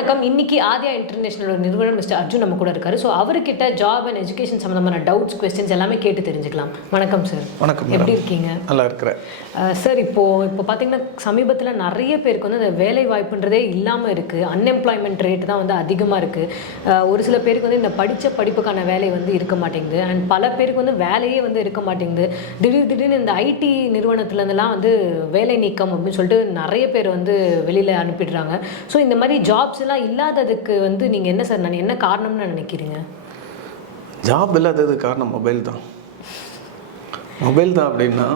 வணக்கம். இன்னைக்கு ஆதியா இன்டர்நேஷனல் நிறுவனர் மிஸ்டர் அர்ஜுன் நம்ம கூட இருக்காரு. ஸோ அவர்கிட்ட ஜாப் அண்ட் எஜுகேஷன் சம்மந்தமான டவுட்ஸ், கொஸ்டின்ஸ் எல்லாமே கேட்டு தெரிஞ்சுக்கலாம். வணக்கம் சார். வணக்கம். எப்படி இருக்கீங்க? நல்லா இருக்கிறேன் சார். இப்போ பார்த்தீங்கன்னா சமீபத்தில் நிறைய பேருக்கு வந்து அந்த வேலை வாய்ப்புன்றதே இல்லாமல் இருக்குது. அன்எம்ப்ளாய்மெண்ட் ரேட் தான் வந்து அதிகமாக இருக்குது. ஒரு சில பேருக்கு வந்து இந்த படித்த படிப்புக்கான வேலை வந்து இருக்க மாட்டேங்குது. அண்ட் பல பேருக்கு வந்து வேலையே வந்து இருக்க மாட்டேங்குது. திடீர்னு இந்த ஐடி நிறுவனத்துலேருந்துலாம் வந்து வேலை நீக்கம் அப்படின்னு சொல்லிட்டு நிறைய பேர் வந்து வெளியில் அனுப்பிடுறாங்க. ஸோ இந்த மாதிரி ஜாப்ஸ் எல்லாம் இல்லாததுக்கு வந்து நீங்கள் என்ன சார் என்ன காரணம்னு நினைக்கிறீங்க? ஜாப் இல்லாததுக்கு காரணம் மொபைல் தான். அப்படின்னா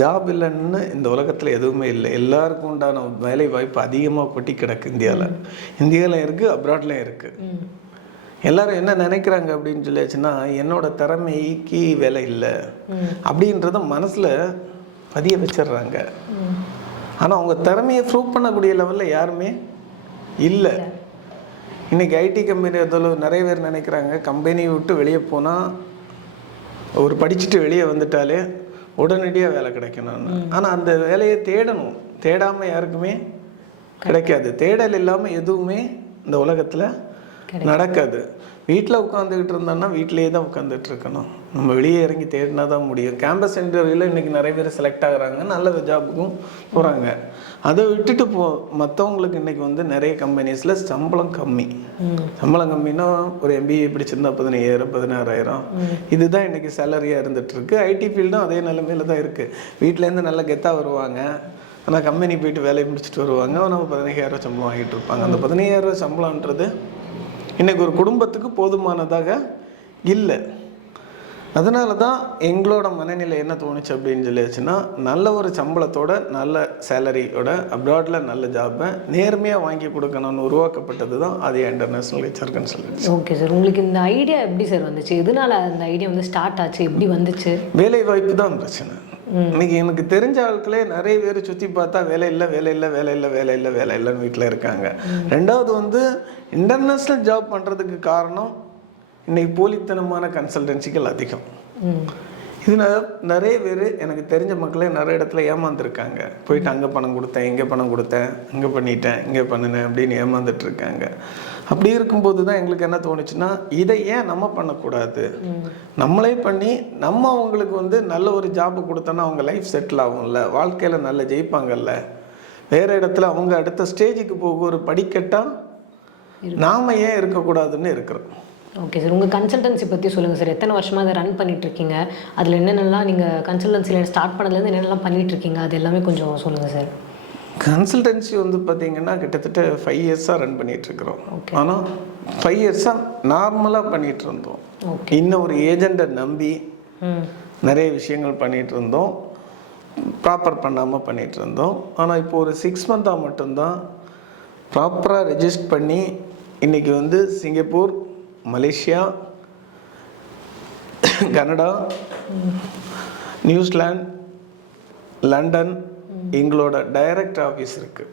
ஜாப் இல்லைன்னு இந்த உலகத்தில் எதுவுமே இல்லை. எல்லாருக்கும் உண்டான வேலை வாய்ப்பு அதிகமாக கொட்டி கிடக்கு. இந்தியாவில் இருக்குது, அப்ராட்லேயும் இருக்குது. எல்லாரும் என்ன நினைக்கிறாங்க அப்படின்னு சொல்லியாச்சுன்னா, என்னோட திறமைக்கு வேலை இல்லை அப்படின்றத மனசில் பதிய வச்சிடுறாங்க. ஆனால் அவங்க திறமையை ப்ரூவ் பண்ணக்கூடிய லெவலில் யாருமே இல்லை. இன்றைக்கி ஐடி கம்பெனி நிறைய பேர் நினைக்கிறாங்க, கம்பெனியை விட்டு வெளியே போனால் ஒரு படிச்சுட்டு வெளியே வந்துட்டாலே உடனடியாக வேலை கிடைக்கணும்னு. ஆனால் அந்த வேலையை தேடணும். தேடாமல் யாருக்குமே கிடைக்காது. தேடல் இல்லாமல் எதுவுமே இந்த உலகத்தில் நடக்காது. வீட்டில் உட்காந்துக்கிட்டு இருந்தோன்னா வீட்டிலேயே தான் உட்காந்துட்டு இருக்கணும். நம்ம வெளியே இறங்கி தேடினா தான் முடியும். கேம்பஸ் இன்டர்வியூவில் இன்றைக்கி நிறைய பேர் செலக்ட் ஆகுறாங்க, நல்ல ஜாபுக்கும் போகிறாங்க. அதை விட்டுட்டு மற்றவங்களுக்கு இன்றைக்கி வந்து நிறைய கம்பெனிஸில் சம்பளம் கம்மின்னா ஒரு எம்பிஏ பிடிச்சிருந்தா 15,000 16,000 இதுதான் இன்றைக்கி சேலரியாக இருந்துகிட்ருக்கு. ஐடி ஃபீல்டும் அதே நிலைமையில் தான் இருக்குது. வீட்டிலேருந்து நல்ல கெத்தாக வருவாங்க, ஆனால் கம்பெனி போயிட்டு வேலையை முடிச்சுட்டு வருவாங்க. நம்ம 15,000 சம்பளம் வாங்கிட்டு இருப்பாங்க. அந்த 15,000 சம்பளம்ன்றது இன்றைக்கி ஒரு குடும்பத்துக்கு போதுமானதாக இல்லை. அதனால தான் எங்களோட மனநிலை என்ன தோணுச்சு அப்படின்னு சொல்லியாச்சுன்னா, நல்ல ஒரு சம்பளத்தோட நல்ல சேலரியோட அப்ராடில் நல்ல ஜாப்பை நேர்மையாக வாங்கி கொடுக்கணும்னு உருவாக்கப்பட்டது தான் Aadhiya international HR consultancy. Okay sir. உங்களுக்கு இந்த ஐடியா எப்படி சார் வந்துச்சு? எதனால அந்த ஐடியா வந்து ஸ்டார்ட் ஆச்சு? எப்படி வந்துச்சு? வேலை வாய்ப்பு தான் பிரச்சனை. இன்னைக்கு எனக்கு தெரிஞ்ச ஆட்களே நிறைய பேர் சுற்றி பார்த்தா வேலை இல்லைன்னு வீட்டில் இருக்காங்க. ரெண்டாவது வந்து இன்டர்நேஷ்னல் ஜாப் பண்ணுறதுக்கு காரணம் இன்னைக்கு போலித்தனமான கன்சல்டன்சிகள் அதிகம். இதனால நிறைய பேர் எனக்கு தெரிஞ்ச மக்களே நிறைய இடத்துல ஏமாந்துருக்காங்க. போயிட்டு அங்கே பணம் கொடுத்தேன், இங்கே பணம் கொடுத்தேன், இங்கே பண்ணிட்டேன், இங்கே பண்ணினேன் அப்படின்னு ஏமாந்துட்டு இருக்காங்க. அப்படி இருக்கும்போது தான் எங்களுக்கு என்ன தோணுச்சுன்னா, இதை ஏன் நம்ம பண்ணக்கூடாது, நம்மளே பண்ணி நம்ம அவங்களுக்கு வந்து நல்ல ஒரு ஜாப்பு கொடுத்தோன்னா அவங்க லைஃப் செட்டில் ஆகும்ல, வாழ்க்கையில் நல்ல ஜெயிப்பாங்கல்ல, வேறு இடத்துல அவங்க அடுத்த ஸ்டேஜுக்கு போக ஒரு படிக்கட்டாக நாம் ஏன் இருக்கக்கூடாதுன்னு இருக்கிறோம். Okay sir. உங்கள் கன்சல்டன்சி பற்றி சொல்லுங்கள் சார். எத்தனை வருஷமாக அதை ரன் பண்ணிகிட்ருக்கீங்க? அதில் என்னென்னலாம் நீங்கள் கன்சல்டன்சியில் ஸ்டார்ட் பண்ணதுலேருந்து என்னென்னலாம் பண்ணிகிட்ருக்கீங்க, அது எல்லாமே கொஞ்சம் சொல்லுங்கள் சார். கன்சல்டன்சி வந்து பார்த்திங்கன்னா கிட்டத்தட்ட 5 இயர்ஸாக ரன் பண்ணிகிட்ருக்குறோம். ஆனால் 5 இயர்ஸாக நார்மலாக பண்ணிகிட்டு இருந்தோம். இன்னும் ஒரு ஏஜெண்ட்டை நம்பி நிறைய விஷயங்கள் பண்ணிகிட்டு இருந்தோம், ப்ராப்பர் பண்ணாமல் பண்ணிகிட்டு இருந்தோம். ஆனால் இப்போ ஒரு 6 மந்தாக மட்டும்தான் ப்ராப்பராக ரெஜிஸ்டர் பண்ணி இன்றைக்கி வந்து Singapore, Malaysia, Canada, New Zealand, London எங்களோட டைரக்ட் ஆஃபீஸ் இருக்குது.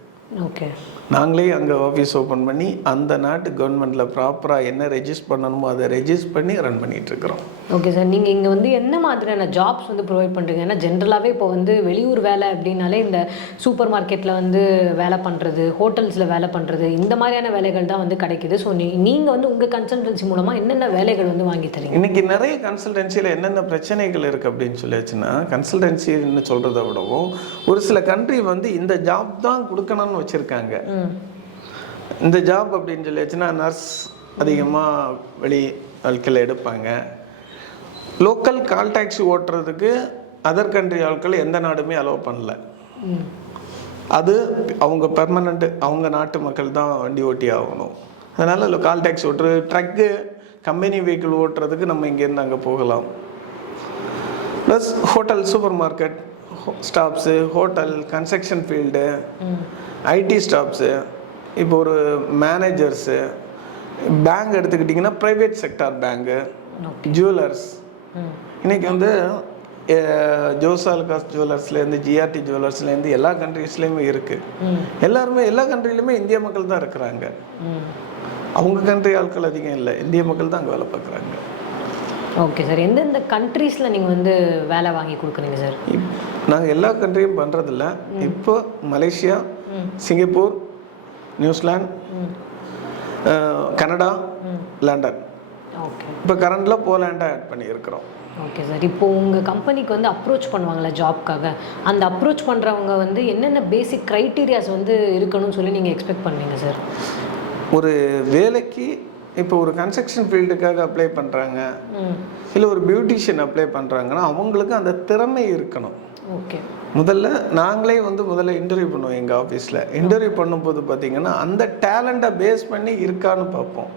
ஓகே. நாங்களே அங்கே ஆஃபீஸ் ஓப்பன் பண்ணி அந்த நாட்டு கவர்மெண்ட்டில் ப்ராப்பராக என்ன ரெஜிஸ்டர் பண்ணணுமோ அதை ரெஜிஸ்டர் பண்ணி ரன் பண்ணிகிட்ருக்குறோம். Okay sir. நீங்கள் இங்கே வந்து என்ன மாதிரியான ஜாப்ஸ் வந்து ப்ரொவைட் பண்ணுறீங்க? ஏன்னா ஜென்ரலாகவே இப்போ வந்து வெளியூர் வேலை அப்படின்னாலே இந்த சூப்பர் மார்க்கெட்டில் வந்து வேலை பண்ணுறது, ஹோட்டல்ஸில் வேலை பண்ணுறது, இந்த மாதிரியான வேலைகள் தான் வந்து கிடைக்கிது. ஸோ நீங்கள் வந்து உங்கள் கன்சல்டன்சி மூலமாக என்னென்ன வேலைகள் வந்து வாங்கி தரீங்க? இன்றைக்கி நிறைய கன்சல்டன்சியில் என்னென்ன பிரச்சனைகள் இருக்குது அப்படின்னு சொல்லியாச்சுன்னா, கன்சல்டன்சின்னு சொல்கிறத விடவும் ஒரு சில கண்ட்ரி வந்து இந்த ஜாப் தான் கொடுக்கணும்னு வச்சுருக்காங்க. இந்த ஜாப் அப்படின்னு சொல்லியாச்சுன்னா நர்ஸ் அதிகமாக வெளி ஆட்கள் எடுப்பாங்க. லோக்கல் கால் டாக்ஸி ஓட்டுறதுக்கு அதர் கண்ட்ரி ஆட்கள் எந்த நாடுமே அலோவ் பண்ணல. அது அவங்க பெர்மனண்ட், அவங்க நாட்டு மக்கள் தான் வண்டி ஓட்டி ஆகணும். அதனால் கால் டாக்ஸி ஓட்டுறது, ட்ரக்கு, கம்பெனி வெஹிக்கிள் ஓட்டுறதுக்கு நம்ம இங்கேருந்து அங்கே போகலாம். Plus hotel, super market staffs, hotel, construction field, IT staffs, இப்போ ஒரு மேனேஜர்ஸு, பேங்க் எடுத்துக்கிட்டிங்கன்னா ப்ரைவேட் செக்டார் பேங்கு, ஜுவல்லர்ஸ். இன்றைக்கி வந்து ஜோசால்காஸ் ஜுவல்லர்ஸ்லேருந்து, ஜிஆர்டி ஜுவல்லர்ஸ்லேருந்து எல்லா கண்ட்ரீஸ்லேயுமே இருக்குது. எல்லாருமே எல்லா கண்ட்ரிலையுமே இந்திய மக்கள் தான் இருக்கிறாங்க. அவங்க கண்ட்ரி ஆட்கள் அதிகம் இல்லை, இந்திய மக்கள் தான் அங்கே வேலை பார்க்குறாங்க. Okay sir. எந்தெந்த கண்ட்ரீஸில் நீங்கள் வந்து வேலை வாங்கி கொடுக்குறீங்க சார்? நாங்கள் எல்லா கண்ட்ரியும் பண்ணுறதில்ல. இப்போ Malaysia, Singapore, New Zealand, Canada, London. Okay. இப்போ கரண்டில் போலாண்டை ஆட் பண்ணியிருக்கிறோம். Okay sir. இப்போது உங்கள் கம்பெனிக்கு வந்து அப்ரோச் பண்ணுவாங்களே ஜாப்க்காக, அந்த அப்ரோச் பண்ணுறவங்க வந்து என்னென்ன பேசிக் க்ரைட்டீரியாஸ் வந்து இருக்கணும்னு சொல்லி நீங்கள் எக்ஸ்பெக்ட் பண்ணுவீங்க சார்? ஒரு வேலைக்கு இப்போ ஒரு கன்ஸ்ட்ரக்ஷன் ஃபீல்டுக்காக அப்ளை பண்ணுறாங்க, இல்லை ஒரு பியூட்டிஷியன் அப்ளை பண்ணுறாங்கன்னா அவங்களுக்கு அந்த திறமை இருக்கணும். ஓகே. நாங்களே வந்து முதல்ல இன்டர்வியூ பண்ணுவோம் எங்கள் ஆஃபீஸில். இன்டர்வியூ பண்ணும்போது பார்த்தீங்கன்னா அந்த டேலண்ட்டை பேஸ் பண்ணி இருக்கான்னு பார்ப்போம்.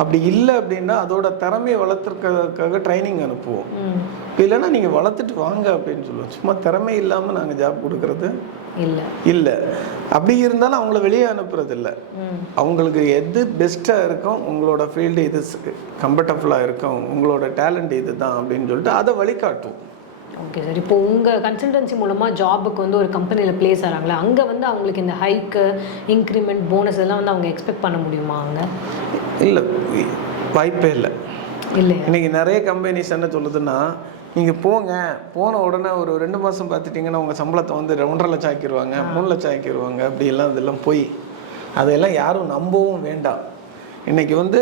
அப்படி இல்லை அப்படின்னா அதோட திறமையை வளர்த்துறதுக்காக ட்ரைனிங் அனுப்புவோம். இல்லைன்னா நீங்கள் வளர்த்துட்டு வாங்க அப்படின்னு சொல்லுவோம். சும்மா திறமை இல்லாமல் நாங்கள் ஜாப் கொடுக்கறது இல்லை. அப்படி இருந்தாலும் அவங்கள வெளியே அனுப்புறது இல்லை. அவங்களுக்கு எது பெஸ்ட்டாக இருக்கும், உங்களோட ஃபீல்டு இது கம்ஃபர்டபுளாக இருக்கும், உங்களோட டேலண்ட் இது தான் அப்படின்னு சொல்லிட்டு அதை வழிகாட்டுவோம். Okay sir. இப்போ உங்கள் கன்சல்டன்சி மூலமாக ஜாபுக்கு வந்து ஒரு கம்பெனியில் ப்ளேஸ் ஆகிறாங்களா, அங்கே வந்து அவங்களுக்கு இந்த ஹைக்கு, இன்க்ரிமெண்ட், போனஸ் எல்லாம் வந்து அவங்க எக்ஸ்பெக்ட் பண்ண முடியுமா அங்கே? இல்லை, வாய்ப்பே இல்லை. இல்லை. இன்றைக்கி நிறைய கம்பெனிஸ் என்ன சொல்லுதுன்னா, நீங்கள் போன உடனே ஒரு 2 மாதம் பார்த்துட்டிங்கன்னா உங்கள் சம்பளத்தை வந்து 2.5 லட்சம் ஆக்கிடுவாங்க, 3 லட்சம் ஆக்கிடுவாங்க. அப்படியெல்லாம் இதெல்லாம் போய் அதையெல்லாம் யாரும் நம்பவும் வேண்டாம். இன்றைக்கி வந்து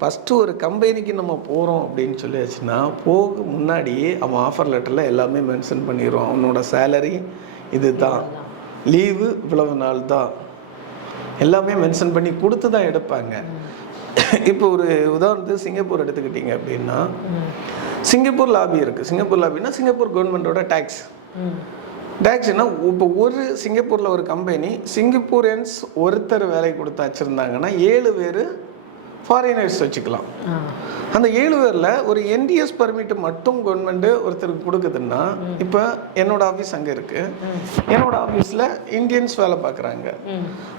ஃபஸ்ட்டு ஒரு கம்பெனிக்கு நம்ம போகிறோம் அப்படின்னு சொல்லியாச்சுன்னா போக முன்னாடியே அவன் ஆஃபர் லெட்டரில் எல்லாமே மென்ஷன் பண்ணிடுவான். அவனோட சேலரி இது தான், லீவு இவ்வளவு நாள் தான், எல்லாமே மென்ஷன் பண்ணி கொடுத்து தான் எடுப்பாங்க. இப்போ ஒரு உதாரணத்துக்கு சிங்கப்பூர் எடுத்துக்கிட்டிங்க அப்படின்னா, சிங்கப்பூர் லாபி இருக்குது. சிங்கப்பூர் லாபின்னா சிங்கப்பூர் கவர்மெண்ட்டோட டேக்ஸ்னா இப்போ ஒரு சிங்கப்பூரில் ஒரு கம்பெனி சிங்கப்பூரியன்ஸ் ஒருத்தர் வேலை கொடுத்து வச்சுருந்தாங்கன்னா 7 பேர் ஃபாரினர்ஸ் வச்சுக்கலாம். அந்த 7 பேரில் ஒரு என்டிஎஸ் பர்மிட் மட்டும் கவர்மெண்ட்டு ஒருத்தருக்கு கொடுக்குதுன்னா, இப்போ என்னோட ஆஃபீஸ் அங்கே இருக்குது, என்னோட ஆஃபீஸில் இந்தியன்ஸ் வேலை பார்க்குறாங்க.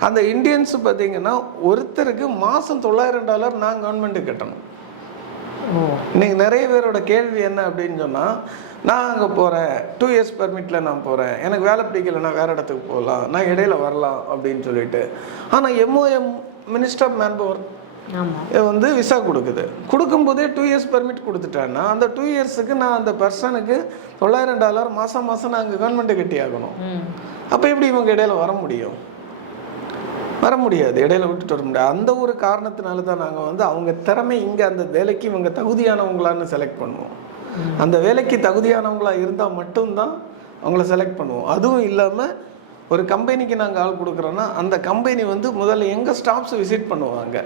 அந்த இந்தியன்ஸ் பார்த்தீங்கன்னா ஒருத்தருக்கு மாதம் $900 நான் கவர்மெண்ட்டுக்கு கட்டணும். இன்றைக்கி நிறைய பேரோட கேள்வி என்ன அப்படின்னு சொன்னால், நான் அங்கே போகிறேன், 2 இயர்ஸ் பர்மிட்டில் நான் போகிறேன், எனக்கு வேலை பிடிக்கலைன்னா வேறு இடத்துக்கு போகலாம், நான் இடையில வரலாம் அப்படின்னு சொல்லிட்டு. ஆனால் MOM மினிஸ்டர் ஆஃப் மேன்பவர் வந்து விசா கொடுக்கும்போதே 2 இயர்ஸ் பர்மிட் கொடுத்துட்டான்னா அந்த 2 இயர்ஸுக்கு நான் அந்த பர்சனுக்கு $900 மாதம் நான் அங்கே கவர்மெண்ட்டு கட்டி ஆகணும். அப்போ எப்படி இவங்க இடையில வர முடியாது, இடையில விட்டுட்டு வர முடியாது. அந்த ஒரு காரணத்தினால தான் நாங்கள் வந்து அவங்க திறமை இங்கே அந்த வேலைக்கு இவங்க தகுதியானவங்களான்னு செலக்ட் பண்ணுவோம். அந்த வேலைக்கு தகுதியானவங்களாக இருந்தால் மட்டும்தான் அவங்கள செலக்ட் பண்ணுவோம். அதுவும் இல்லாமல் ஒரு கம்பெனிக்கு நாங்கள் ஆள் கொடுக்குறோன்னா அந்த கம்பெனி வந்து முதல்ல எங்கள் ஸ்டாஃப்ஸ் விசிட் பண்ணுவாங்க.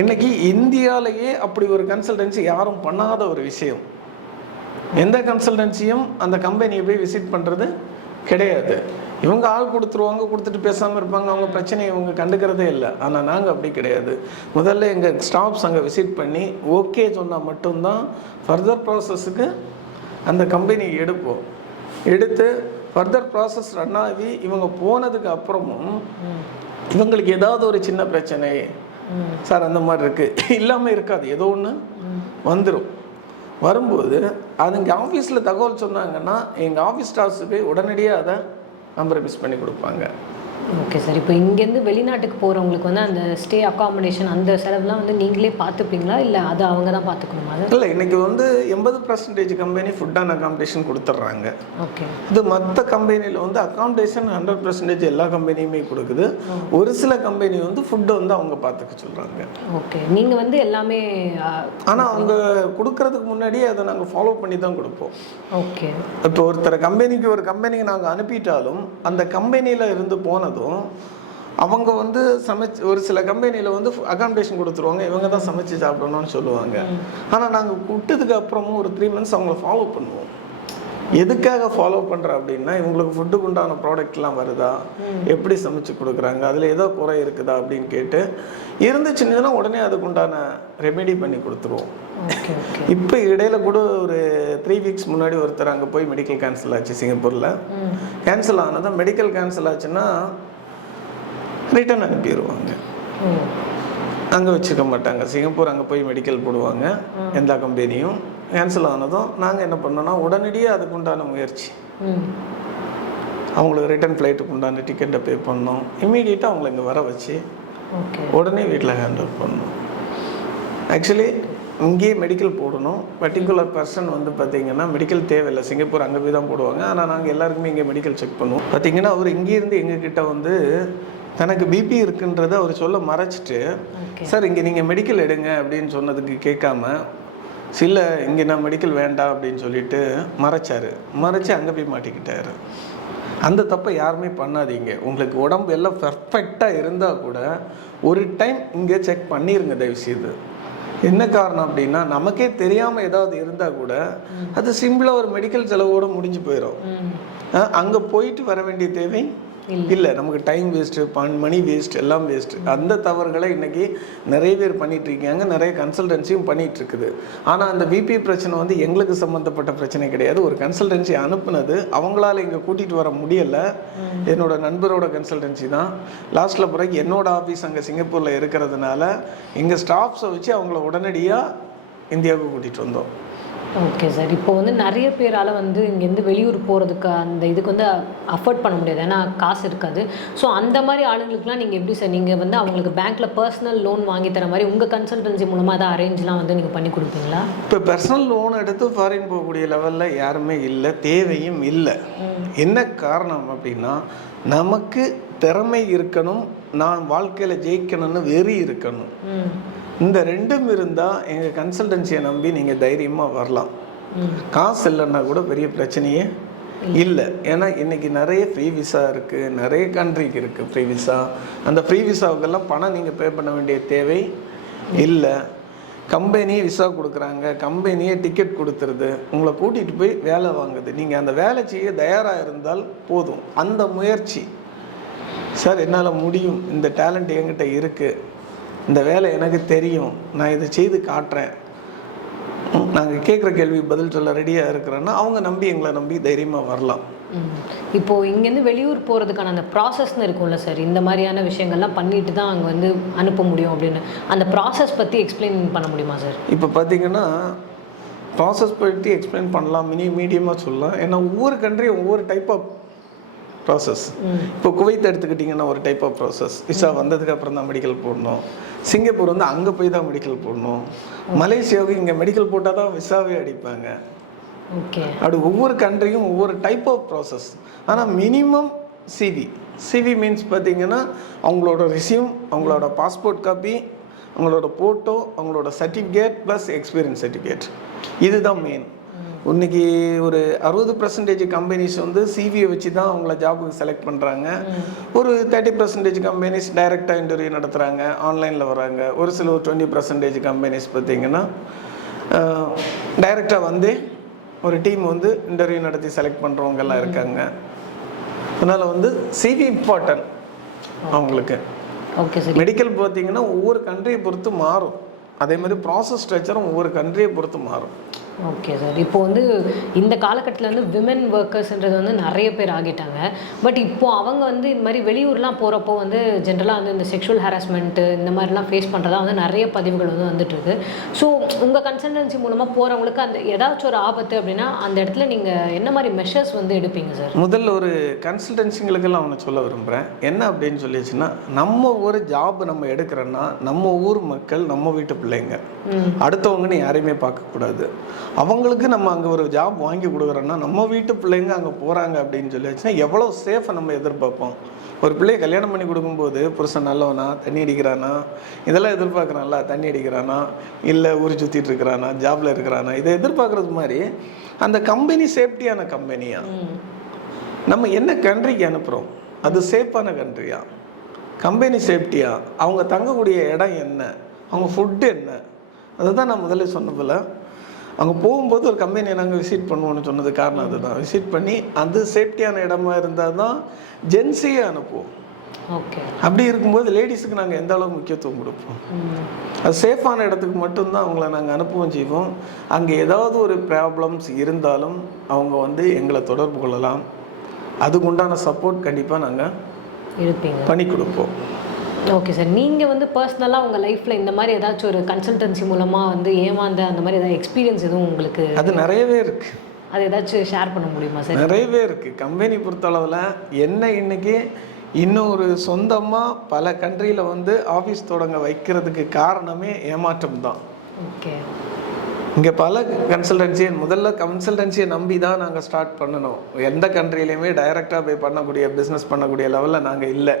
இன்றைக்கி இந்தியாவிலேயே அப்படி ஒரு கன்சல்டன்சி யாரும் பண்ணாத ஒரு விஷயம். எந்த கன்சல்டன்சியும் அந்த கம்பெனியை போய் விசிட் பண்ணுறது கிடையாது. இவங்க ஆள் கொடுத்துட்டு பேசாமல் இருப்பாங்க, அவங்க பிரச்சனையை இவங்க கண்டுக்கிறதே இல்லை. ஆனால் நாங்கள் அப்படி கிடையாது. முதல்ல எங்கள் ஸ்டாஃப்ஸ் அங்கே விசிட் பண்ணி ஓகே சொன்னால் மட்டும்தான் ஃபர்தர் ப்ராசஸுக்கு அந்த கம்பெனி எடுத்து ஃபர்தர் ப்ராசஸ் ரன் ஆகி இவங்க போனதுக்கு அப்புறமும் இவங்களுக்கு ஏதாவது ஒரு சின்ன பிரச்சனை சார் அந்த மாதிரி இருக்குது இல்லாமல் இருக்காது, ஏதோ ஒன்று வரும்போது அது இங்கே ஆஃபீஸில் தகவல் சொன்னாங்கன்னா எங்கள் ஆஃபீஸ் ஸ்டாஃப்ஸுக்கு உடனடியாக அதை நம்பரை மிஸ் பண்ணி கொடுப்பாங்க. Okay sir. இப்போ இங்கேருந்து வெளிநாட்டுக்கு போகிறவங்களுக்கு வந்து அந்த ஸ்டே அக்காமடேஷன் அந்த செலவுலாம் வந்து நீங்களே பார்த்துப்பீங்களா, இல்லை அது அவங்க தான் பார்த்துக்கணுமா? இல்லை, இன்றைக்கி வந்து 80% கம்பெனி ஃபுட் அண்ட் அக்காமடேஷன் கொடுத்துட்றாங்க. ஓகே. இது மற்ற கம்பெனியில் வந்து அக்காமடேஷன் 100% எல்லா கம்பெனியுமே கொடுக்குது. ஒரு சில கம்பெனி வந்து ஃபுட்டை வந்து அவங்க பார்த்துக்க சொல்கிறாங்க. ஓகே. நீங்கள் வந்து எல்லாமே ஆனால் அவங்க கொடுக்கறதுக்கு முன்னாடியே அதை நாங்கள் ஃபாலோ பண்ணி தான் கொடுப்போம். ஓகே. இப்போ ஒரு கம்பெனிக்கு நாங்கள் அனுப்பிட்டாலும் அந்த கம்பெனியில் இருந்து போனது அவங்க வந்து ஒரு சில கம்பெனியில் வந்து அகாமடேஷன் கொடுத்துருவாங்க, இவங்க தான் சமைச்சு சாப்பிடணும்னு சொல்லுவாங்க. ஆனால் நாங்கள் விட்டதுக்கு அப்புறமும் ஒரு 3 months அவங்கள ஃபாலோ பண்ணுவோம். எதுக்காக ஃபாலோ பண்ணுறோம் அப்படின்னா, இவங்களுக்கு ஃபுட்டுக்கு உண்டான ப்ராடக்ட்லாம் வருதா, எப்படி சமைச்சு கொடுக்குறாங்க, அதில் ஏதோ குறை இருக்குதா அப்படின்னு கேட்டு இருந்துச்சுன்னா உடனே அதுக்கு உண்டான ரெமெடி பண்ணி கொடுத்துருவோம். இப்போ இடையில கூட ஒரு 3 weeks முன்னாடி ஒருத்தர் அங்கே போய் மெடிக்கல் கேன்சல் ஆச்சு. சிங்கப்பூரில் கேன்சல் ஆனதான் மெடிக்கல் கேன்சல் ஆச்சுன்னா ரிட்டர்ன் அனுப்பிடுவாங்க, அங்கே வச்சுக்க மாட்டாங்க. சிங்கப்பூர் அங்கே போய் மெடிக்கல் போடுவாங்க. எந்த கம்பெனியும் கேன்சல் ஆனதும் நாங்கள் என்ன பண்ணோன்னா உடனடியாக அதுக்கு உண்டான முயற்சி, அவங்களுக்கு ரிட்டர்ன் ஃப்ளைட்டுக்கு உண்டான டிக்கெட்டை பே பண்ணோம். இம்மீடியட்டாக அவங்கள இங்கே வர வச்சு உடனே வீட்டில் ஹேண்டில் பண்ணோம். ஆக்சுவலி இங்கேயே மெடிக்கல் போடணும். பர்டிகுலர் பர்சன் வந்து பார்த்திங்கன்னா மெடிக்கல் தேவையில்லை, சிங்கப்பூர் அங்கே போய் தான் போடுவாங்க. ஆனால் நாங்கள் எல்லாருக்குமே இங்கே மெடிக்கல் செக் பண்ணுவோம். பார்த்திங்கன்னா அவர் இங்கேருந்து எங்ககிட்ட வந்து தனக்கு பிபி இருக்குன்றதை அவர் சொல்ல மறைச்சிட்டு, சார் இங்கே நீங்கள் மெடிக்கல் எடுங்க அப்படின்னு சொன்னதுக்கு கேட்காம, சில இங்கே நான் மெடிக்கல் வேண்டாம் அப்படின்னு சொல்லிட்டு மறைச்சு அங்கே போய் மாட்டிக்கிட்டாரு. அந்த தப்பை யாருமே பண்ணாதீங்க. உங்களுக்கு உடம்பு எல்லாம் பர்ஃபெக்டாக இருந்தால் கூட ஒரு டைம் இங்கே செக் பண்ணிடுங்க தயவுசெய்து. என்ன காரணம் அப்படின்னா, நமக்கே தெரியாமல் ஏதாவது இருந்தால் கூட அது சிம்பிளாக ஒரு மெடிக்கல் செலவோடு முடிஞ்சு போயிடும். அங்கே போயிட்டு வர வேண்டிய தேவை இல்லை. நமக்கு டைம் வேஸ்ட்டு, மணி வேஸ்ட், எல்லாம் வேஸ்ட்டு. அந்த தவறுகளை இன்றைக்கி நிறைய பேர் பண்ணிகிட்ருக்காங்க, நிறைய கன்சல்டன்சியும் பண்ணிகிட்ருக்குது. ஆனால் அந்த பிபி பிரச்சனை வந்து எங்களுக்கு சம்மந்தப்பட்ட பிரச்சனை கிடையாது. ஒரு கன்சல்டன்சி அனுப்புனது, அவங்களால இங்கே கூட்டிகிட்டு வர முடியலை. என்னோடய நண்பரோட கன்சல்டன்சி தான். லாஸ்ட்டில் பிறகு என்னோடய ஆஃபீஸ் அங்கே சிங்கப்பூரில் இருக்கிறதுனால எங்கள் ஸ்டாஃப்ஸை வச்சு அவங்கள உடனடியாக இந்தியாவுக்கு கூட்டிகிட்டு வந்தோம். Okay sir. இப்போ வந்து நிறைய பேரால் வந்து இங்கேருந்து வெளியூர் போகிறதுக்கு அந்த இதுக்கு வந்து அஃபோர்ட் பண்ண முடியாது, ஏன்னா காசு இருக்காது. ஸோ அந்த மாதிரி ஆளுங்களுக்குலாம் நீங்கள் எப்படி சார், நீங்கள் வந்து அவங்களுக்கு பேங்க்கில் பர்சனல் லோன் வாங்கி தர மாதிரி உங்கள் கன்சல்டன்சி மூலமாக அதை அரேஞ்ச்லாம் வந்து நீங்கள் பண்ணி கொடுப்பீங்களா? இப்போ பர்சனல் லோன் எடுத்து ஃபாரின் போகக்கூடிய லெவலில் யாருமே இல்லை, தேவையும் இல்லை. என்ன காரணம் அப்படின்னா, நமக்கு திறமை இருக்கணும், நான் வாழ்க்கையில் ஜெயிக்கணும்னு வெறி இருக்கணும். இந்த ரெண்டும் இருந்தால் எங்கள் கன்சல்டன்சியை நம்பி நீங்கள் தைரியமாக வரலாம். காசு இல்லைன்னா கூட பெரிய பிரச்சனையே இல்லை. ஏன்னா இன்றைக்கி நிறைய ஃப்ரீ விசா இருக்குது, நிறைய கண்ட்ரிக்கு இருக்குது ஃப்ரீ விசா. அந்த ஃப்ரீ விசாவுக்கெல்லாம் பணம் நீங்கள் பே பண்ண வேண்டிய தேவை இல்லை. கம்பெனியே விசா கொடுக்குறாங்க, கம்பெனியே டிக்கெட் கொடுத்துருது, உங்களை கூட்டிகிட்டு போய் வேலை வாங்குது. நீங்கள் அந்த வேலை செய்ய தயாராக இருந்தால் போதும். அந்த முயற்சி, சார் என்னால் முடியும், இந்த டேலண்ட் என்கிட்ட இருக்குது, இந்த வேலை எனக்கு தெரியும், நான் இதை செய்து காட்டுறேன், நாங்கள் கேட்குற கேள்வி பதில் சொல்ல ரெடியாக இருக்கிறேன்னா அவங்க நம்பி எங்களை நம்பி தைரியமாக வரலாம். இப்போது இங்கேருந்து வெளியூர் போகிறதுக்கான அந்த ப்ராசஸ்ன்னு இருக்கும்ல சார், இந்த மாதிரியான விஷயங்கள்லாம் பண்ணிட்டு தான் அங்கே வந்து அனுப்ப முடியும் அப்படின்னு, அந்த ப்ராசஸ் பற்றி எக்ஸ்பிளைன் பண்ண முடியுமா சார்? இப்போ பார்த்தீங்கன்னா ப்ராசஸ் பற்றி எக்ஸ்பிளைன் பண்ணலாம், மீடியமாக சொல்லலாம். ஏன்னா ஒவ்வொரு கண்ட்ரியும் ஒவ்வொரு டைப் ஆஃப் ப்ராசஸ். இப்போ குவைத் எடுத்துக்கிட்டிங்கன்னா ஒரு டைப் ஆஃப் ப்ராசஸ், விசா வந்ததுக்கு அப்புறம் தான் மெடிக்கல் போடணும். சிங்கப்பூர் வந்து அங்கே போய் தான் மெடிக்கல் போடணும். மலேசியாவுக்கு இங்கே மெடிக்கல் போட்டால் தான் விசாவே அடிப்பாங்க. அப்படி ஒவ்வொரு கண்ட்ரியும் ஒவ்வொரு டைப் ஆஃப் ப்ராசஸ். ஆனால் மினிமம் சிவி மீன்ஸ் பார்த்தீங்கன்னா அவங்களோட ரெஸ்யூம், அவங்களோட பாஸ்போர்ட் காப்பி, அவங்களோட ஃபோட்டோ, அவங்களோட சர்டிஃபிகேட் ப்ளஸ் எக்ஸ்பீரியன்ஸ் சர்டிஃபிகேட், இதுதான் மெயின். இன்றைக்கி ஒரு 60% கம்பெனிஸ் வந்து சிவியை வச்சு தான் அவங்கள ஜாபுக்கு செலக்ட் பண்ணுறாங்க. ஒரு 30% கம்பெனிஸ் டைரெக்டாக இன்டர்வியூ நடத்துகிறாங்க, ஆன்லைனில் வராங்க. ஒரு சில 20% கம்பெனிஸ் பார்த்திங்கன்னா டைரெக்டாக வந்து ஒரு டீம் வந்து இன்டர்வியூ நடத்தி செலக்ட் பண்ணுறவங்கெல்லாம் இருக்காங்க. அதனால் வந்து சிவி இம்பார்ட்டன்ட் அவங்களுக்கு. Okay sir. மெடிக்கல் பார்த்திங்கன்னா ஒவ்வொரு கண்ட்ரியை பொறுத்து மாறும். அதே மாதிரி ப்ராசஸ் ஸ்ட்ரக்சரும் ஒவ்வொரு கண்ட்ரியை பொறுத்து மாறும். Okay sir. இப்போ வந்து இந்த காலகட்டத்தில் வந்து விமன் ஒர்க்கர்ஸ்ன்றது வந்து நிறைய பேர் ஆகிட்டாங்க. பட் இப்போது அவங்க வந்து இந்த மாதிரி வெளியூர்லாம் போகிறப்போ வந்து ஜென்ரலாக வந்து இந்த செக்ஷுவல் ஹராஸ்மெண்ட்டு இந்த மாதிரிலாம் ஃபேஸ் பண்ணுறதா வந்து நிறைய பதிவுகள் வந்து வந்துட்டுருக்கு. ஸோ உங்கள் கன்சல்டன்சி மூலமாக போகிறவங்களுக்கு அந்த ஏதாச்சும் ஒரு ஆபத்து அப்படின்னா அந்த இடத்துல நீங்கள் என்ன மாதிரி மெஷர்ஸ் வந்து எடுப்பீங்க சார்? முதல்ல ஒரு கன்சல்டன்சிங்களுக்கெல்லாம் ஒன்று சொல்ல விரும்புகிறேன். என்ன அப்படின்னு சொல்லிச்சுன்னா, நம்ம ஒரு ஜாப் நம்ம எடுக்கிறோன்னா நம்ம ஊர் மக்கள், நம்ம வீட்டு பிள்ளைங்க, அடுத்தவங்கன்னு யாரையுமே பார்க்கக்கூடாது. அவங்களுக்கு நம்ம அங்கே ஒரு ஜாப் வாங்கி கொடுக்குறோன்னா நம்ம வீட்டு பிள்ளைங்க அங்கே போகிறாங்க அப்படின்னு சொல்லிச்சுன்னா எவ்வளோ சேஃபை நம்ம எதிர்பார்ப்போம். ஒரு பிள்ளையை கல்யாணம் பண்ணி கொடுக்கும்போது புருஷன் நல்லவனா, தண்ணி அடிக்கிறானா, இதெல்லாம் எதிர்பார்க்குறான்ல. தண்ணி அடிக்கிறானா, இல்லை ஊர் சுற்றிட்டு இருக்கிறானா, ஜாபில் இருக்கிறானா, இதை எதிர்பார்க்குறது மாதிரி அந்த கம்பெனி சேஃப்டியான கம்பெனியா, நம்ம என்ன கண்ட்ரிக்கு அனுப்புகிறோம் அது சேஃபான கண்ட்ரியா, கம்பெனி சேஃப்டியா, அவங்க தங்கக்கூடிய இடம் என்ன, அவங்க ஃபுட்டு என்ன, அதுதான் நான் முதல்ல சொன்ன போல். அங்கே போகும்போது ஒரு கம்பெனியை நாங்கள் விசிட் பண்ணுவோன்னு சொன்னது காரணம் அதுதான். விசிட் பண்ணி அது சேஃப்டியான இடமா இருந்தால் தான் ஜென்ஸையே அனுப்புவோம். ஓகே. அப்படி இருக்கும்போது லேடிஸுக்கு நாங்கள் எந்த அளவு முக்கியத்துவம் கொடுப்போம். அது சேஃபான இடத்துக்கு மட்டும்தான் அவங்கள நாங்கள் அனுப்புவோம் செய்வோம். அங்கே ஏதாவது ஒரு ப்ராப்ளம்ஸ் இருந்தாலும் அவங்க வந்து எங்களை தொடர்பு கொள்ளலாம். அதுக்கு உண்டான சப்போர்ட் கண்டிப்பாக நாங்கள் பண்ணி கொடுப்போம். Okay sir. நீங்கள் வந்து பர்சனலாக உங்கள் லைஃப்பில் இந்த மாதிரி ஏதாச்சும் ஒரு கன்சல்டன்சி மூலமாக வந்து ஏமாந்த அந்த மாதிரி ஏதாவது எக்ஸ்பீரியன்ஸ் எதுவும் உங்களுக்கு? அது நிறையவே இருக்குது. அது ஏதாச்சும் ஷேர் பண்ண முடியுமா சார்? நிறையவே இருக்குது. கம்பெனி பொறுத்தளவில் என்ன இன்றைக்கி இன்னும் ஒரு சொந்தமாக பல கண்ட்ரியில் வந்து ஆஃபீஸ் தொடங்க வைக்கிறதுக்கு காரணமே ஏமாற்றம் தான். ஓகே. இங்கே பல முதல்ல கன்சல்டன்சியை நம்பி தான் நாங்கள் ஸ்டார்ட் பண்ணணும். எந்த கண்ட்ரிலையுமே டைரெக்டாக போய் பண்ணக்கூடிய பிஸ்னஸ் பண்ணக்கூடிய லெவலில் நாங்கள் இல்லை.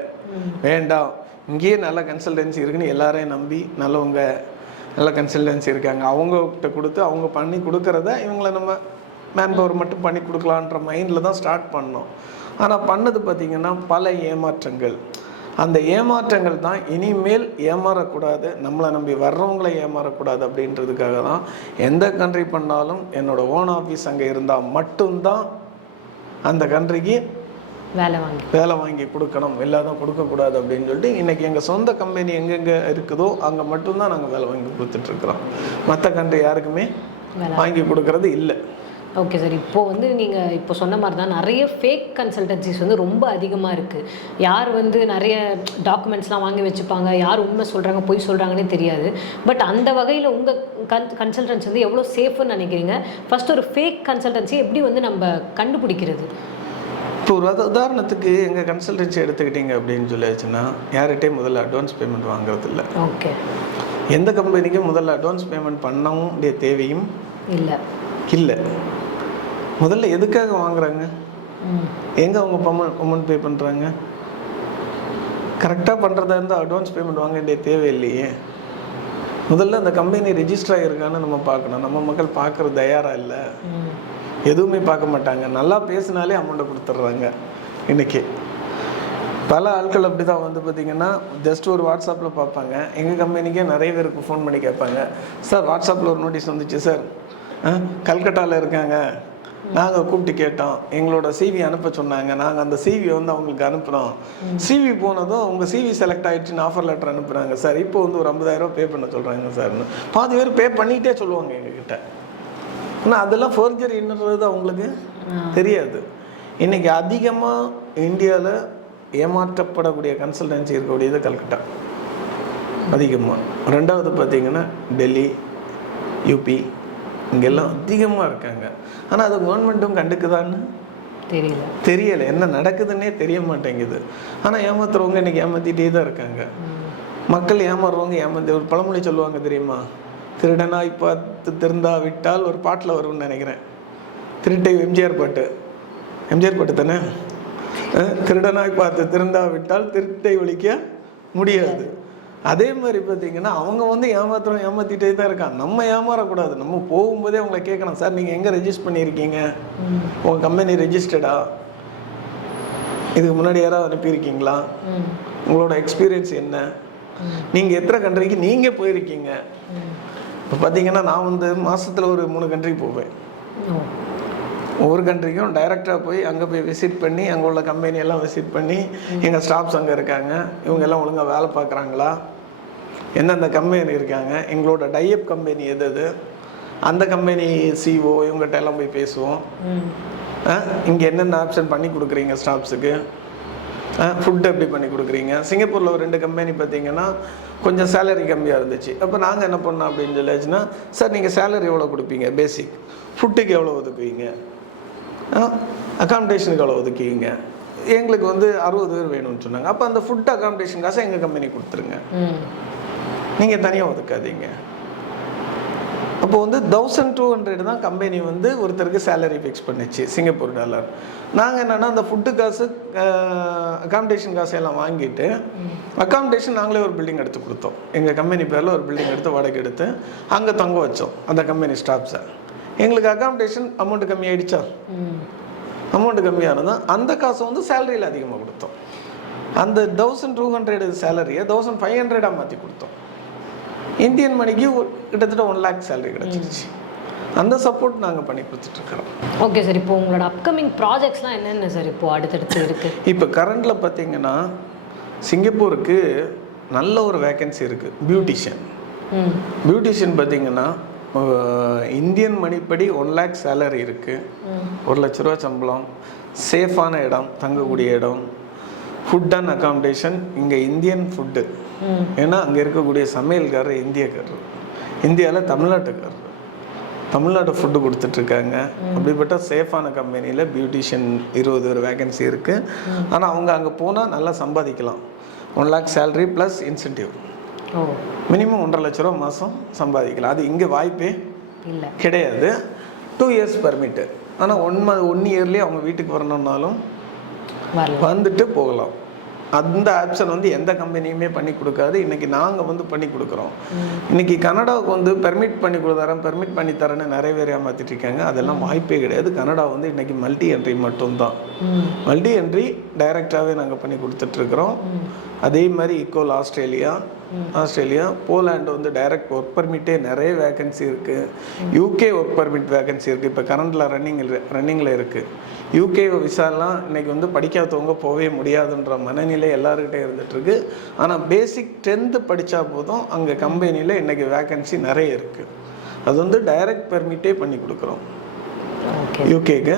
வேண்டாம், இங்கேயே நல்ல கன்சல்டன்சி இருக்குன்னு எல்லாரையும் நம்பி நல்ல கன்சல்டன்சி இருக்காங்க, அவங்ககிட்ட கொடுத்து அவங்க பண்ணி கொடுக்குறத இவங்கள நம்ம மேன் பவர் மட்டும் பண்ணி கொடுக்கலான்ற மைண்டில் தான் ஸ்டார்ட் பண்ணோம். ஆனால் பண்ணது பார்த்திங்கன்னா பல ஏமாற்றங்கள். அந்த ஏமாற்றங்கள் தான் இனிமேல் ஏமாறக்கூடாது, நம்மளை நம்பி வர்றவங்களை ஏமாறக்கூடாது அப்படின்றதுக்காக தான் எந்த கண்ட்ரி பண்ணாலும் என்னோடய ஓன் ஆஃபீஸ் அங்கே இருந்தால் மட்டும்தான் அந்த கண்ட்ரிக்கு வேலை வாங்கி கொடுக்கணும், எல்லாரும் கொடுக்கக்கூடாது அப்படின்னு சொல்லிட்டு இன்றைக்கி எங்கள் சொந்த கம்பெனி எங்கெங்கே இருக்குதோ அங்கே மட்டும்தான் நாங்கள் வேலை வாங்கி கொடுத்துட்ருக்குறோம். மற்ற கண்ட்ரி யாருக்குமே வாங்கி கொடுக்கறது இல்லை. ஓகே சார், இப்போது வந்து நீங்கள் இப்போ சொன்ன மாதிரி தான் நிறைய ஃபேக் கன்சல்டன்சிஸ் வந்து ரொம்ப அதிகமாக இருக்குது. யார் வந்து நிறைய டாக்குமெண்ட்ஸ்லாம் வாங்கி வச்சுப்பாங்க, யார் உண்மை சொல்கிறாங்க பொய் சொல்கிறாங்கன்னே தெரியாது. பட் அந்த வகையில் உங்கள் கன்சல்டன்சி வந்து எவ்வளோ சேஃப்னு நினைக்கிறீங்க? ஃபஸ்ட் ஒரு ஃபேக் கன்சல்டன்சி எப்படி வந்து நம்ம கண்டுபிடிக்கிறது? இப்போ ஒரு உதாரணத்துக்கு எங்கள் கன்சல்டன்சி எடுத்துக்கிட்டிங்க அப்படின்னு சொல்லியாச்சுன்னா யார்கிட்டையும் முதல்ல அட்வான்ஸ் பேமெண்ட் வாங்குறது இல்லை. ஓகே. எந்த கம்பெனிக்கும் முதல்ல அட்வான்ஸ் பேமெண்ட் பண்ணவும் வேண்டிய தேவையும் இல்லை. முதல்ல எதுக்காக வாங்குறாங்க, எங்கே அவங்க அமௌண்ட் பே பண்ணுறாங்க? கரெக்டாக பண்ணுறதா இருந்தால் அட்வான்ஸ் பேமெண்ட் வாங்க வேண்டிய தேவை இல்லையே. முதல்ல அந்த கம்பெனி ரெஜிஸ்டர் ஆகிருக்கான்னு நம்ம பார்க்கணும். நம்ம மக்கள் பார்க்குறது தயாராக இல்லை, எதுவுமே பார்க்க மாட்டாங்க. நல்லா பேசினாலே அமௌண்ட்டை கொடுத்துட்றாங்க. இன்றைக்கி பல ஆட்கள் அப்படி தான் வந்து பார்த்திங்கன்னா ஜஸ்ட் ஒரு வாட்ஸ்அப்பில் பார்ப்பாங்க. எங்கள் கம்பெனிக்கே நிறைய பேருக்கு ஃபோன் பண்ணி கேட்பாங்க, சார் வாட்ஸ்அப்பில் ஒரு நோட்டீஸ் வந்துச்சு சார், கல்கட்டாவில் இருக்காங்க, நாங்கள் கூப்பிட்டு கேட்டோம், எங்களோட சிவி அனுப்ப சொன்னாங்க, நாங்கள் அந்த சிவியை வந்து அவங்களுக்கு அனுப்புகிறோம், சிவி போனதும் உங்கள் சிவி செலக்ட் ஆகிடுச்சின்னு ஆஃபர் லெட்டர் அனுப்புகிறாங்க சார், இப்போ வந்து ஒரு 50,000 பே பண்ண சொல்கிறாங்க சார்னு பாதி பேர் பே பண்ணிகிட்டே சொல்லுவாங்க எங்ககிட்ட. ஆனால் அதெல்லாம் ஃபோர்ஜரின்றது அவங்களுக்கு தெரியாது. இன்றைக்கி அதிகமாக இந்தியாவில் ஏமாற்றப்படக்கூடிய கன்சல்டன்சி இருக்கக்கூடியது கல்கட்டா அதிகமாக. ரெண்டாவது பார்த்திங்கன்னா டெல்லி, யூபி, இங்கெல்லாம் அதிகமாக இருக்காங்க. ஆனால் அது கவர்மெண்ட்டும் கண்டுக்குதான்னு தெரியலை, என்ன நடக்குதுன்னே தெரிய மாட்டேங்குது. ஆனால் ஏமாத்துறவங்க இன்றைக்கி ஏமாற்றிட்டே தான் இருக்காங்க. மக்கள் ஏமாறுறவங்க ஏமாந்து ஒரு பழமொழி சொல்லுவாங்க தெரியுமா, திருடனாய் பார்த்து திருந்தா விட்டால், ஒரு பாட்டில் வரும்னு நினைக்கிறேன், திருட்டை எம்ஜிஆர் பாட்டு தானே, திருடனாய் பார்த்து திருந்தா விட்டால் திருட்டை ஒழிக்க முடியாது. அதே மாதிரி பார்த்தீங்கன்னா அவங்க வந்து ஏமாற்றிட்டே தான் இருக்காங்க. நம்ம ஏமாறக்கூடாது. நம்ம போகும்போதே அவங்கள கேட்கணும், சார் நீங்கள் எங்கே ரெஜிஸ்டர் பண்ணியிருக்கீங்க, உங்கள் கம்பெனி ரெஜிஸ்டர்டா, இதுக்கு முன்னாடி யாராவது அனுப்பியிருக்கீங்களா, உங்களோட எக்ஸ்பீரியன்ஸ் என்ன, நீங்கள் எத்தனை கண்ட்ரிக்கு நீங்கள் போயிருக்கீங்க. இப்போ பார்த்தீங்கன்னா நான் வந்து மாதத்தில் ஒரு 3 கண்ட்ரிக்கு போவேன். ஒவ்வொரு கண்ட்ரிக்கும் டைரெக்டாக போய் அங்கே போய் விசிட் பண்ணி அங்கே உள்ள கம்பெனியெல்லாம் விசிட் பண்ணி எங்கள் ஸ்டாஃப்ஸ் அங்கே இருக்காங்க, இவங்க எல்லாம் ஒழுங்காக வேலை பார்க்குறாங்களா, எந்தெந்த கம்பெனி இருக்காங்க, எங்களோட டைஅப் கம்பெனி எது, அந்த கம்பெனி சிஓ இவங்ககிட்ட எல்லாம் போய் பேசுவோம். இங்கே என்னென்ன ஆப்ஷன் பண்ணி கொடுக்குறீங்க ஸ்டாஃப்ஸுக்கு, ஃபுட்டு எப்படி பண்ணி கொடுக்குறீங்க. சிங்கப்பூரில் ஒரு 2 கம்பெனி பார்த்தீங்கன்னா கொஞ்சம் சேலரி கம்மியாக இருந்துச்சு. அப்போ நாங்கள் என்ன பண்ணோம் அப்படின்னு சொல்லியாச்சுன்னா, சார் நீங்கள் சேலரி எவ்வளோ கொடுப்பீங்க, பேசிக் ஃபுட்டுக்கு எவ்வளோ ஒதுக்குவீங்க, அகாமடேஷனுக்கு எவ்வளோ ஒதுக்குவீங்க, எங்களுக்கு வந்து 60 பேர் வேணும்னு சொன்னாங்க. அப்போ அந்த ஃபுட் அகாமடேஷன் காசை எங்கள் கம்பெனி கொடுத்துருங்க, நீங்கள் தனியாக ஒதுக்காதீங்க. அப்போ வந்து 1200 தான் கம்பெனி வந்து ஒருத்தருக்கு சேலரி ஃபிக்ஸ் பண்ணிச்சு சிங்கப்பூர் டாலர். நாங்கள் என்னென்னா அந்த ஃபுட்டு காசு அகாமடேஷன் காசு எல்லாம் வாங்கிட்டு அகாமடேஷன் நாங்களே ஒரு பில்டிங் எடுத்து கொடுத்தோம். எங்கள் கம்பெனி பேரில் ஒரு பில்டிங் எடுத்து வாடகை எடுத்து அங்கே தங்க வச்சோம் அந்த கம்பெனி ஸ்டாஃப்ஸை. எங்களுக்கு அகாமடேஷன் அமௌண்ட்டு கம்மியாயிடுச்சா, அமௌண்ட்டு கம்மியானதான் அந்த காசை வந்து சேலரியில் அதிகமாக கொடுத்தோம். அந்த 1200 சேலரியை 1500 மாற்றி கொடுத்தோம். இந்தியன் மணிக்கு கிட்டத்தட்ட 1 lakh சேலரி கிடச்சிருச்சு. அந்த சப்போர்ட் நாங்கள் பண்ணி கொடுத்துட்ருக்குறோம். ஓகே சார், இப்போ உங்களோட அப்கமிங் ப்ராஜெக்ட்ஸ்லாம் என்னென்ன சார் இப்போ அடுத்தடுத்து இருக்குது? இப்போ கரண்டில் பார்த்தீங்கன்னா சிங்கப்பூருக்கு நல்ல ஒரு வேக்கன்சி இருக்குது, பியூட்டிஷியன். பியூட்டிஷியன் பார்த்தீங்கன்னா இந்தியன் மணிப்படி 1 lakh சேலரி இருக்குது, 1 லட்ச ரூபா சம்பளம், சேஃபான இடம், தங்கக்கூடிய இடம், ஃபுட் அண்ட் அகாமடேஷன் இங்கே இந்தியன் ஃபுட்டு. ஏன்னா அங்கே இருக்கக்கூடிய சமையல்காரர் இந்தியக்காரர், இந்தியாவில் தமிழ்நாட்டுக்காரர், தமிழ்நாடு ஃபுட்டு கொடுத்துட்ருக்காங்க. அப்படிப்பட்ட சேஃபான கம்பெனியில் பியூட்டிஷியன் 20 வேகன்சி இருக்குது. ஆனால் அவங்க அங்கே போனால் நல்லா சம்பாதிக்கலாம். 1 lakh salary plus incentive, minimum 1.5 லட்ச ரூபா மாதம் சம்பாதிக்கலாம். அது இங்கே வாய்ப்பே இல்லை கிடையாது. 2 இயர்ஸ் பர்மிட்டு. ஆனால் 1 இயர்லேயே அவங்க வீட்டுக்கு வரணுன்னாலும் வந்துட்டு போகலாம். அந்த ஆப்ஷன் வந்து எந்த கம்பெனியுமே பண்ணி கொடுக்காது. இன்றைக்கி நாங்கள் வந்து பண்ணி கொடுக்குறோம். இன்றைக்கி கனடாவுக்கு வந்து பெர்மிட் பண்ணி கொடுத்தாரன், பெர்மிட் பண்ணி தரேன்னு நிறைய பேர் ஏமாற்றிட்டு இருக்காங்க. அதெல்லாம் வாய்ப்பே கிடையாது. கனடா வந்து இன்றைக்கி மல்டி என்ட்ரி மட்டும்தான். மல்டி என்ட்ரி டைரெக்டாகவே நாங்கள் பண்ணி கொடுத்துட்ருக்குறோம். அதே மாதிரி ஈக்குவல் ஆஸ்திரேலியா, போலாண்டு வந்து டைரக்ட் ஒர்க் பர்மிட்டே நிறைய வேகன்சி இருக்குது. யூகே ஒர்க் பர்மிட் வேகன்சி இருக்குது. இப்போ கரண்டில் ரன்னிங்கில் இருக்குது. யூகே விசாலாம் இன்றைக்கி வந்து படிக்காதவங்க போகவே முடியாதுன்ற மனநிலை எல்லாருக்கிட்டே இருந்துகிட்ருக்கு. ஆனால் பேசிக் 10th படித்தா போதும் அங்கே கம்பெனியில் இன்றைக்கி வேகன்சி நிறைய இருக்குது. அது வந்து டைரக்ட் பெர்மிட்டே பண்ணி கொடுக்குறோம் யூகேக்கு.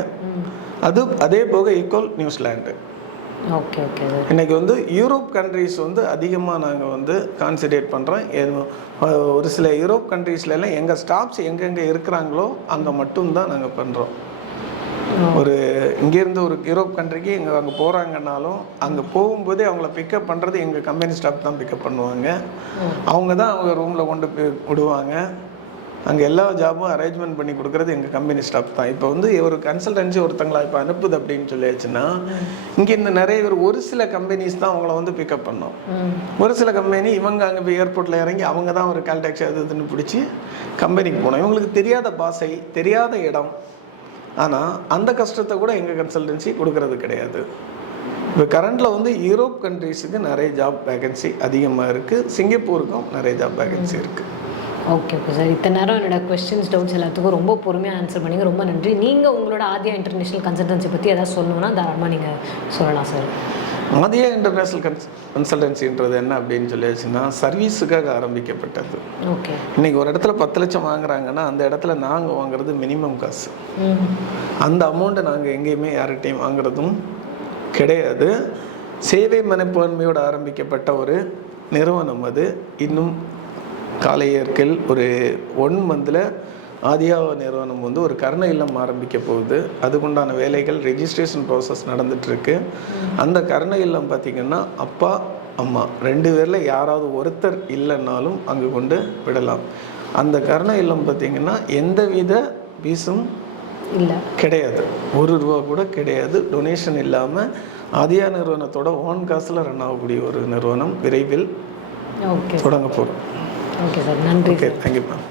அதே போக ஈக்குவல் நியூசிலாண்டு. Okay okay. இன்றைக்கி வந்து யூரோப் கண்ட்ரீஸ் வந்து அதிகமாக நாங்கள் வந்து கான்சன்ட்ரேட் பண்ணுறோம். ஒரு சில யூரோப் கண்ட்ரீஸ்லாம் எங்கள் ஸ்டாஃப்ஸ் எங்கெங்கே இருக்கிறாங்களோ அங்கே மட்டும்தான் நாங்கள் பண்ணுறோம். ஒரு இங்கேருந்து ஒரு யூரோப் கண்ட்ரிக்கு அங்கே போகிறாங்கன்னாலும் அங்கே போகும்போதே அவங்கள பிக்கப் பண்ணுறது எங்கள் கம்பெனி ஸ்டாஃப் தான் பிக்கப் பண்ணுவாங்க. அவங்க தான் அவங்க ரூமில் கொண்டு போய் விடுவாங்க. அங்கே எல்லா ஜாபும் அரேஞ்ச்மெண்ட் பண்ணி கொடுக்குறது எங்கள் கம்பெனி ஸ்டாஃப் தான். இப்போ வந்து ஒரு கன்சல்டன்சி ஒருத்தங்களா இப்போ அனுப்புது அப்படின்னு சொல்லியாச்சுன்னா இங்கேருந்து நிறைய பேர் ஒரு சில கம்பெனிஸ் தான் அவங்கள வந்து பிக்கப் பண்ணோம். ஒரு சில கம்பெனி இவங்க அங்கே போய் ஏர்போர்ட்டில் இறங்கி அவங்க தான் ஒரு கால் டாக்ஸி அது இதுன்னு பிடிச்சி கம்பெனிக்கு போனோம். இவங்களுக்கு தெரியாத பாஷை, தெரியாத இடம். ஆனால் அந்த கஷ்டத்தை கூட எங்கள் கன்சல்டன்சி கொடுக்கறது கிடையாது. இப்போ கரண்டில் வந்து யூரோப் கண்ட்ரீஸுக்கு நிறைய ஜாப் வேகன்சி அதிகமாக இருக்குது. சிங்கப்பூருக்கும் நிறைய ஜாப் வேகன்சி இருக்குது. Okay okay sir. இத்தனை நேரம் என்னோட கொஸ்டின்ஸ், டவுட்ஸ் எல்லாத்துக்கும் ரொம்ப பொறுமையாக ஆன்சர் பண்ணிங்க. ரொம்ப நன்றி. நீங்கள் உங்களோட ஆதியா இன்டர்நேஷ்னல் கன்சல்டன்சி பற்றி எதாவது சொல்லணுன்னா தாராளமாக நீங்கள் சொல்லலாம் சார். ஆதியா இன்டர்நேஷ்னல் கன்சல்டன்சின்றது என்ன அப்படின்னு சொல்லியாச்சுன்னா சர்வீஸுக்காக ஆரம்பிக்கப்பட்டது. ஓகே. இன்றைக்கி ஒரு இடத்துல 10 லட்சம் வாங்குறாங்கன்னா அந்த இடத்துல நாங்கள் வாங்குறது மினிமம் காசு. அந்த அமௌண்ட்டை நாங்கள் எங்கேயுமே யார்கிட்டையும் வாங்குறதும் கிடையாது. சேவை மனப்பான்மையோடு ஆரம்பிக்கப்பட்ட ஒரு நிறுவனம் அது. இன்னும் காலை இயற்கையில் ஒரு 1 மந்தில் ஆதியா நிறுவனம் வந்து ஒரு கருணை இல்லம் ஆரம்பிக்க போகுது. அதுக்குண்டான வேலைகள் ரெஜிஸ்ட்ரேஷன் ப்ராசஸ் நடந்துகிட்ருக்கு. அந்த கருணை இல்லம் பார்த்திங்கன்னா அப்பா அம்மா 2 பேரில் யாராவது ஒருத்தர் இல்லைன்னாலும் அங்கே கொண்டு விடலாம். அந்த கருணை இல்லம் பார்த்திங்கன்னா எந்தவித ஃபீஸும் இல்லை, கிடையாது. 1 ரூபா கூட கிடையாது. டொனேஷன் இல்லாமல் ஆதியா நிறுவனத்தோட ஓன் காசில் ரன் ஆகக்கூடிய ஒரு நிறுவனம் விரைவில் தொடங்க போகிறோம். Okay sir. நன்றி. Okay, thank you ma'am.